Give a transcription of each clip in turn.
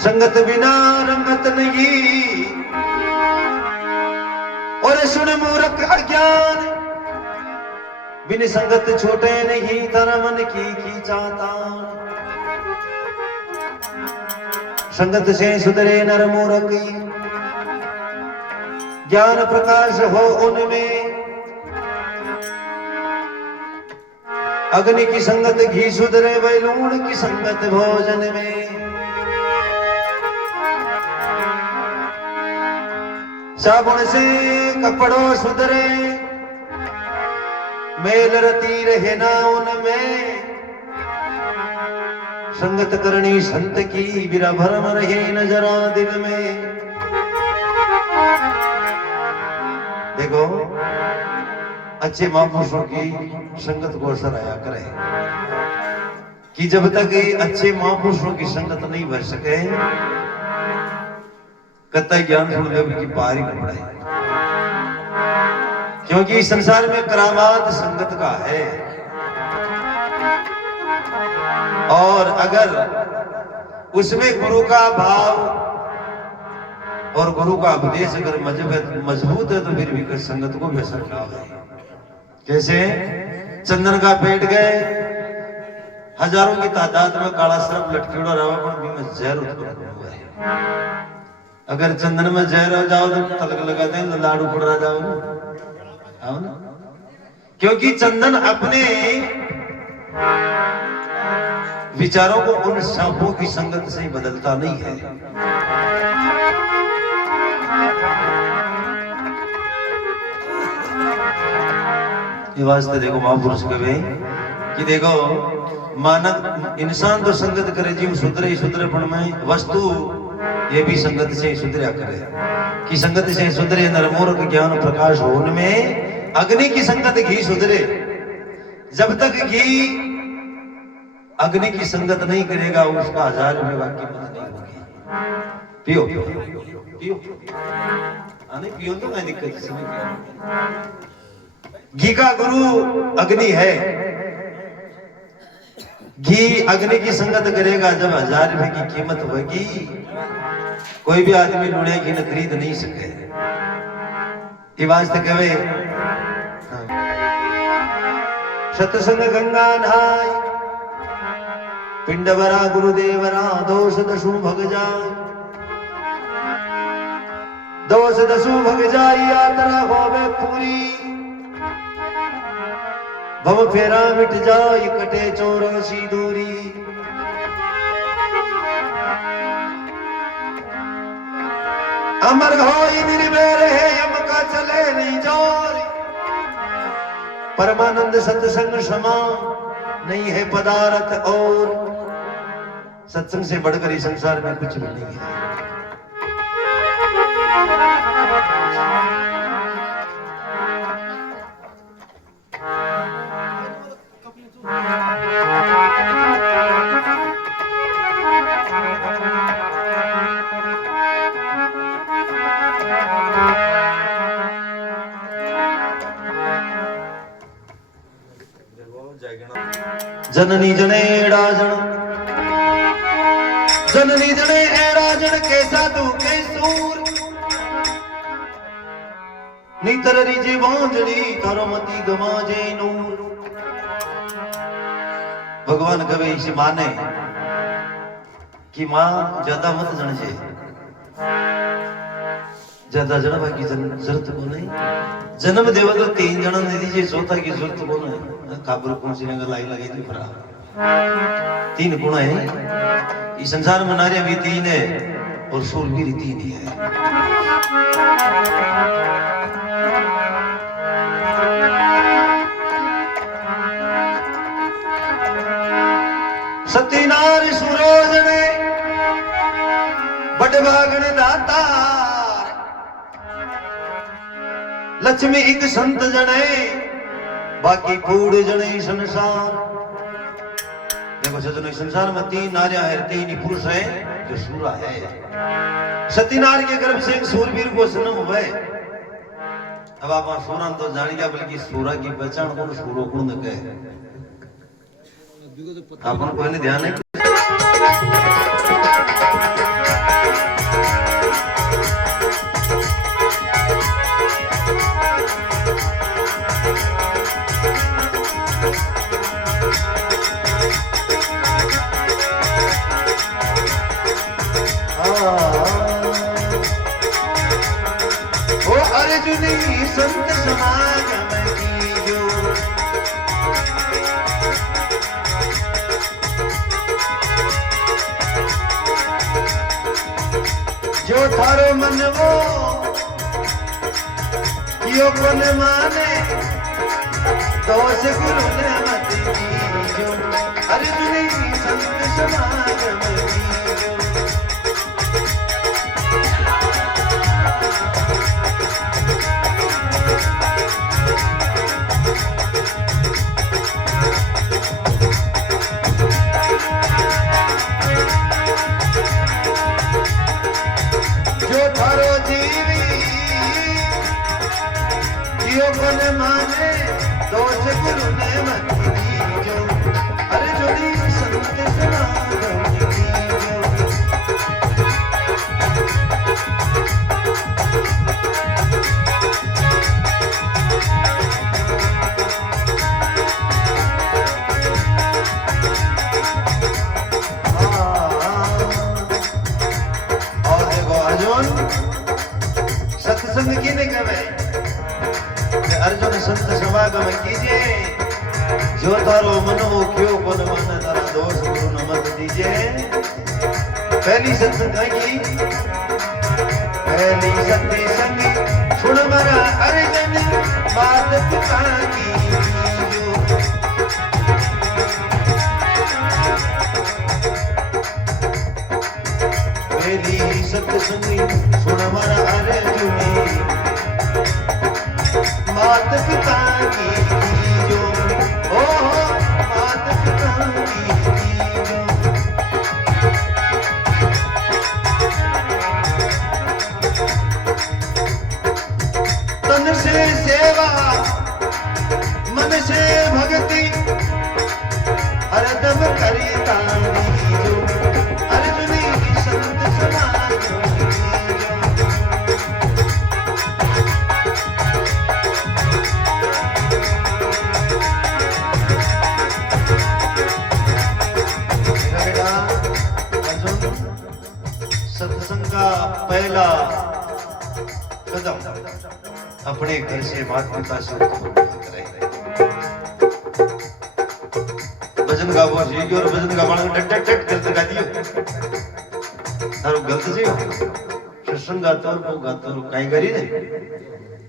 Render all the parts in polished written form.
संगत बिना रंगत नहीं, और सुन मूर्ख अज्ञान बिन संगत छोटे नहीं, तारा मन की खींचाता। संगत से सुधरे नर मूर्ख, ज्ञान प्रकाश हो उनमें। अग्नि की संगत घी सुधरे, बैलून की संगत भोजन में। साबुन से कपड़ों सुधरे, मेल रती रहे ना उनमें। संगत करनी संत की, बिरा भरम रहे न जरा दिल में। देखो अच्छे महापुरुषों की संगत को असर आया करे कि जब तक अच्छे महापुरुषों की संगत नहीं बन सके, कतई ज्ञान सुन ले की पार ही न पड़े। क्योंकि इस संसार में करामात संगत का है, और अगर उसमें गुरु का भाव और गुरु का उपदेश अगर मजबूत है तो फिर भी संगत को भी असर ना है। जैसे चंदन का पेट गए, हजारों की तादाद में काला सरप लटकेड़ा रहा पर जहर उत्पन्न हुआ है। अगर चंदन में जहर हो जाओ तो तलक लगाते हैं, लाडू पड़ रहा जाओ ना, क्योंकि चंदन अपने विचारों को उन सांपों की संगत से बदलता नहीं है। ये वास्ते देखो महापुरुष कहे कि देखो मानव इंसान तो संगत करे, जीव सुधरे ही सुधरेपन में, वस्तु ये भी संगत से सुधरा करे कि संगत से सुधरे नर मूर्ख, ज्ञान प्रकाश हो उनमें। अग्नि की संगत घी सुधरे, जब तक घी अग्नि की संगत नहीं करेगा उसका 1000 रुपए का कीमत नहीं होगी। पियो पियो पियो, नहीं पियो तो नहीं दिक्कत। घी का गुरु अग्नि है, घी अग्नि की संगत करेगा, जब 1000 रुपए की कीमत होगी कोई भी आदमी लुड़े घी न खरीद नहीं सके। ये वास्ते कहे सत्संग गंगा नहाय, पिंडवरा गुरुदेवरा, दोष दसु भग जाय। दोष दसु भग जाय, यात्रा होवे पूरी। भव फेरा मिट जाय, कटे 84 दूरी। अमर होई निर्भय रहे, यम का चले नहीं जोर। परमानंद सत्संग समा नहीं है पदार्थ, और सत्संग से बढ़कर इस संसार में कुछ भी नहीं है। जननी जने एड़ाजन, जननी जने एड़ाजन के साधु के सूर। नीतर रिजी बांझड़ी, थारो मती गवाजे नूर। भगवान कवे इसे माने कि मां ज्यादा मत जनजे, ज्यादा जनवा की जरूरत को नहीं। जन्म देवा तो 3 जन्म दे दीजिए, चौथा की जरूरत को नहीं। काबर कौन सी नगर लाई लगे थी फरा 3 गुण है इस संसार में, नारियां भी 3 है और सूर भी 3 ही है। सती नारी सुरोजने, बड़ भागण दाता। लक्ष्मी एक संत जने, बाकी कूड़ जने संसार। देखो सजनो, संसार में 3 नारियां है, 3 ही पुरुष है जो सूरा है। सती नारी के गर्भ से एक सूरवीर को जन्म हुए। अब आप सूरा तो जान गया, बल्कि सूरा की पहचान कौन सूरो कौन कहे अपन को ध्यान है। अर्जुनी संत समागम कीजो। जो थारो मन वो कियो कोन माने, दोष गुरु ने मत दीजो। अर्जुनी संत समागम कीजो। जो थारो जीवी जियो कोन माने, दोष गुरु ने मत दीजो। अर्जुनी संत समागम कीजो। और देखो अर्जुन सत्संग किने कहे, अर्जुन संत समागम कीजिए। जो तारो मन हो क्यों कोन मन, तारा दोष गुरु न मत दीजिए। पहली सत्संग की पहली सत्य संगी, सुन मरा अर्जुन मात पिता की जो। पहली सत्य संगी, सुन मरा अर्जुनी मात पिता की जो। ओ मात पिता की जो। तन से सेवा मन से भक्ति, हरदम करिता जो। अर्जुनी संत समागम कीजो। सत्संग का पहला कदम अपने घर से माता पिता से करें। भजन गावो सीखो और भजन का मानो टट टट टट करते गा दियो। तारो गलत से हो सत्संग गाता और वो गाता और काई करी ने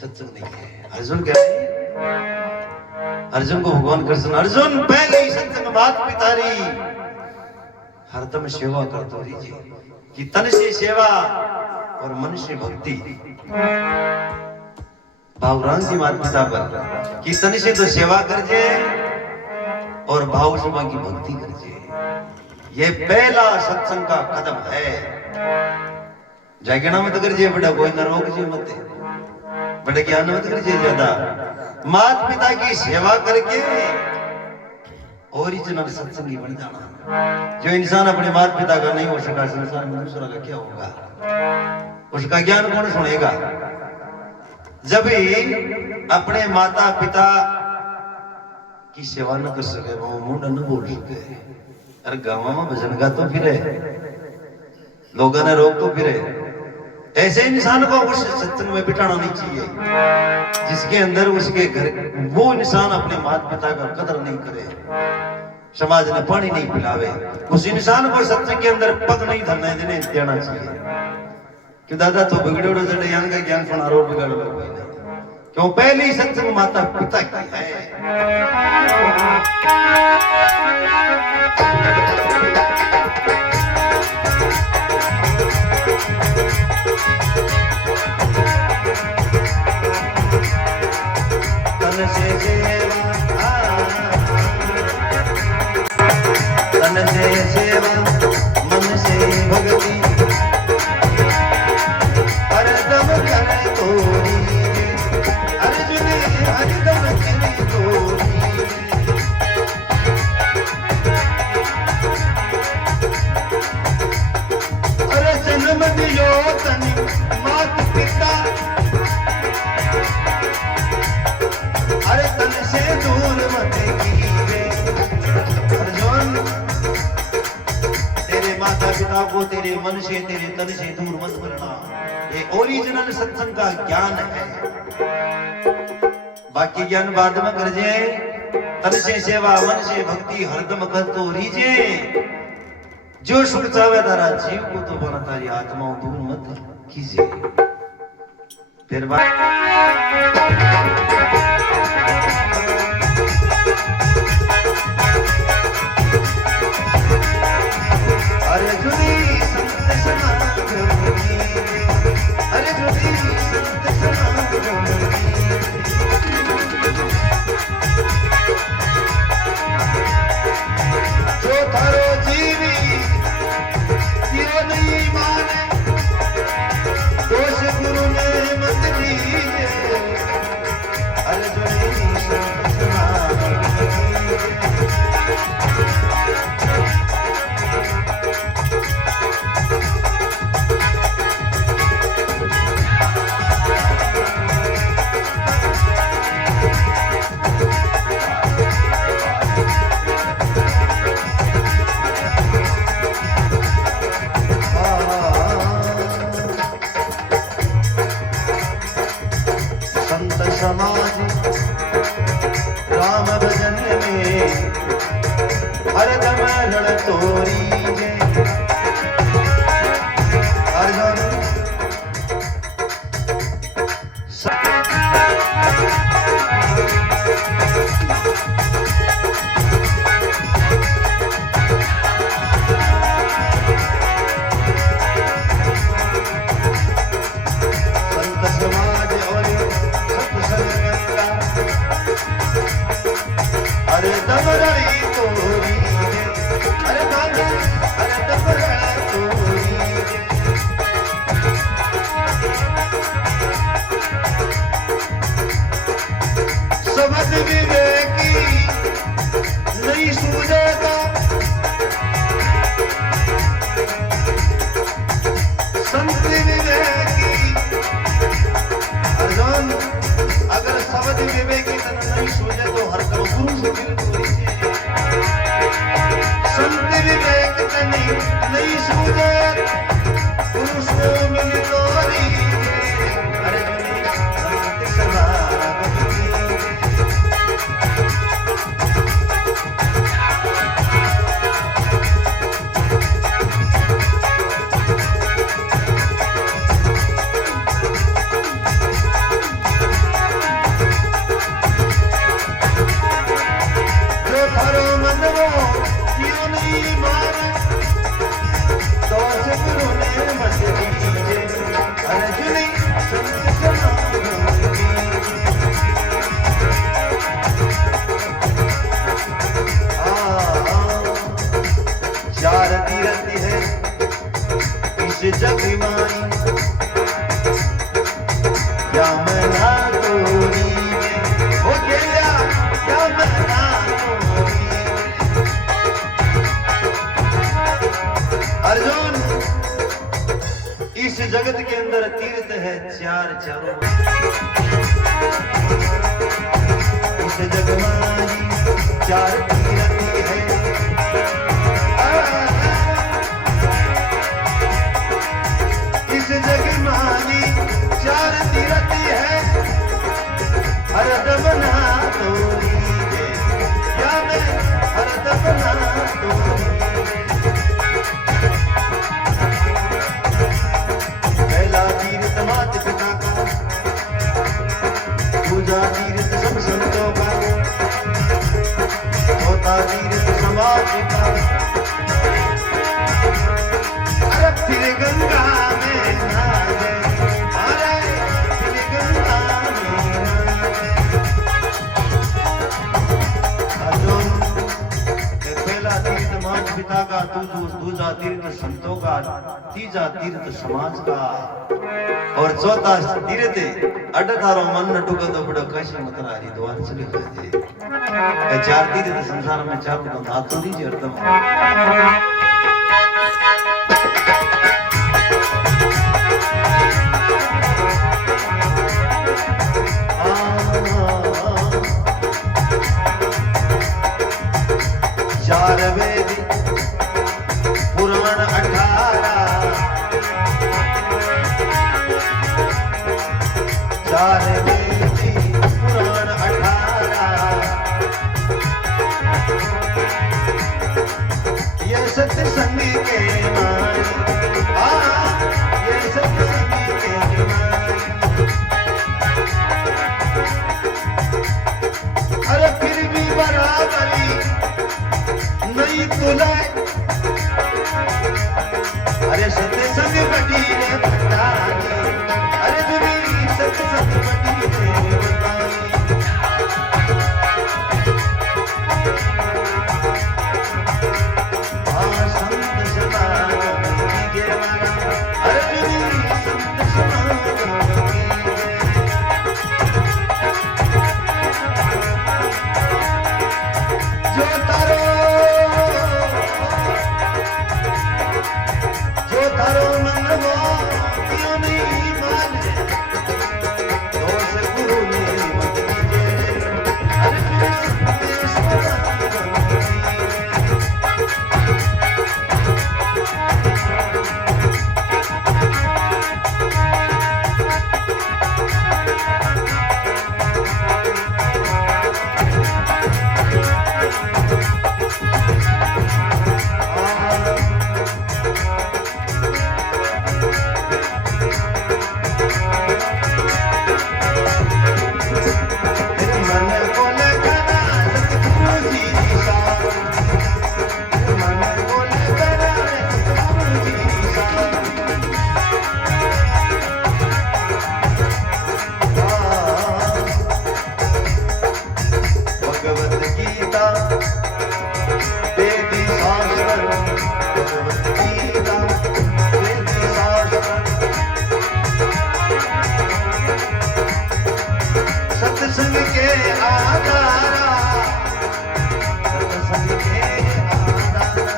सत्संग नहीं है। अर्जुन क्या है? अर्जुन को भगवान कृष्ण, अर्जुन पहले ही सत्संग माता पिता री हरदम सेवा करतो रहिए। कि तन से सेवा और मन से भक्ति। भावरान जी माता पिता पर कि तन से तो सेवा करजे और भाव से की भक्ति करजे। ये पहला सत्संग का कदम है। जागना मत करजे बेटा, कोई न रोकजे मत, बड़े ज्ञान मत करजे ज्यादा। माता पिता की सेवा करके ओरिजिनल सत्संगी बन जाना। जो इंसान अपने माता पिता का नहीं हो सका, संसार में दूसरा का क्या होगा? उसका ज्ञान कौन सुनेगा? जब ही अपने माता पिता की सेवा न कर सके, वो मुंड न बोल सके, अरे गाँव में भजन गा तो फिरे, लोगों ने रोक तो फिरे, ऐसे इंसान को उस सत्संग में बिठाना नहीं चाहिए जिसके अंदर उसके घर वो इंसान अपने माता पिता का कदर नहीं करे, समाज ने पानी नहीं पिलावे, उस इंसान को सत्संग के अंदर पग नहीं धरने देना चाहिए। कि दादा तो बिगड़ो जड़े ज्ञान का ज्ञान सुना रो बिगड़ो क्यों? पहली सत्संग माता पिता की है। तन से सेवा मन से भक्ति, हरदम करे तोरी, अर्जुन हरदम करे तोरी। अरे जन्म दियो तनि मात पिता, अरे तन से दूर मत कीजिए। अर्जुन तेरे माता पिता को तेरे मन से तेरे तन से दूर मत करना। ये ओरिजिनल सत्संग का ज्ञान है। बाकी ज्ञान बाद में कर जे, तन से सेवा मन से भक्ति हरदम कर तो रीजे। जो सुख चावे तारा जीव को तो बना तारी आत्मा दूर मत कीजिए। फिर बात अरे जुनी संत समागमनी, अरे जुनी संत समागमनी, जो थारो जीवी किरो नहीं माने, दोष गुरु ने मत दीजे। अरे जुनी संत समागमनी, समाज राम भजन में हरदम रण तोरी जे। अर्जुन संत समाज और अरे दमरड़ी तोरी, अरे दादा अरे दमरड़ा तोरी, समझ विवेकी नहीं सूझेगा, संत विवेकी। अर्जुन अगर समझ विवेकी नहीं सूझे तो हर करो गुरु से मिल तोरी जे। संत विवेक नहीं सूझे गुरु से मिल तोरी जे। अरे जुनी संत समागमनी, जग माई क्या मना तोरी हो गया, क्या मना तोरी। अर्जुन इस जगत के अंदर तीर्थ है चार चारों, इस जग माई चार तीर्थ है। इस जग मानी चार तीरथ है, हरदम ना तोरी जे। क्या मैं हरदम ना तोरी। पहला तीर्थ मात पिता का, दूजा तीर्थ सब संतों का, चौथा तीर्थ समाज का। अरे फिर गंगा में नहाए, अरे फिर गंगा में नहाए। अर्जुन पहला तीर्थ माता पिता का, दूजा तीर्थ संतों का, तीजा तीर्थ समाज का और चौथा तीर्थ अड्डारो मन न टुका तो बड़ा कैसे मतलब हरिद्वार चले गए। चार तीर्थ संसार में चारों का धातु नहीं जड़ता। चार वेद पुराण सत्संग के माई, ये सत्संग के माई। अरे फिर भी बराबरी नहीं तुला, अरे सत्संग बड़ी रे बताई, अरे दुनी सत्संग बड़ी रे बताई। संत समागम कीजिए माना, अरे दुनी संत समागम कीजिए। जो तारो मन वो क्यों नहीं माने, दोष गुरु ने मत कीजिए, अरे संत समागम कीजिए। सत्संग के आधारा, सत्संग के आधारा।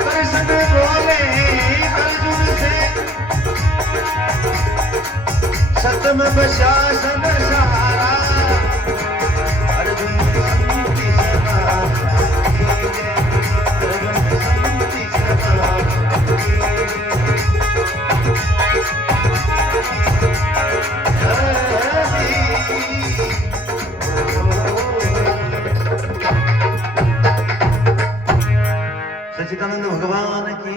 कृष्ण बोले अर्जुन से, सतम शासन सारा, अर्जुन संति समागम कीजिए, अर्जुन संति समागम कीजिए। सच्चिदानंद भगवान की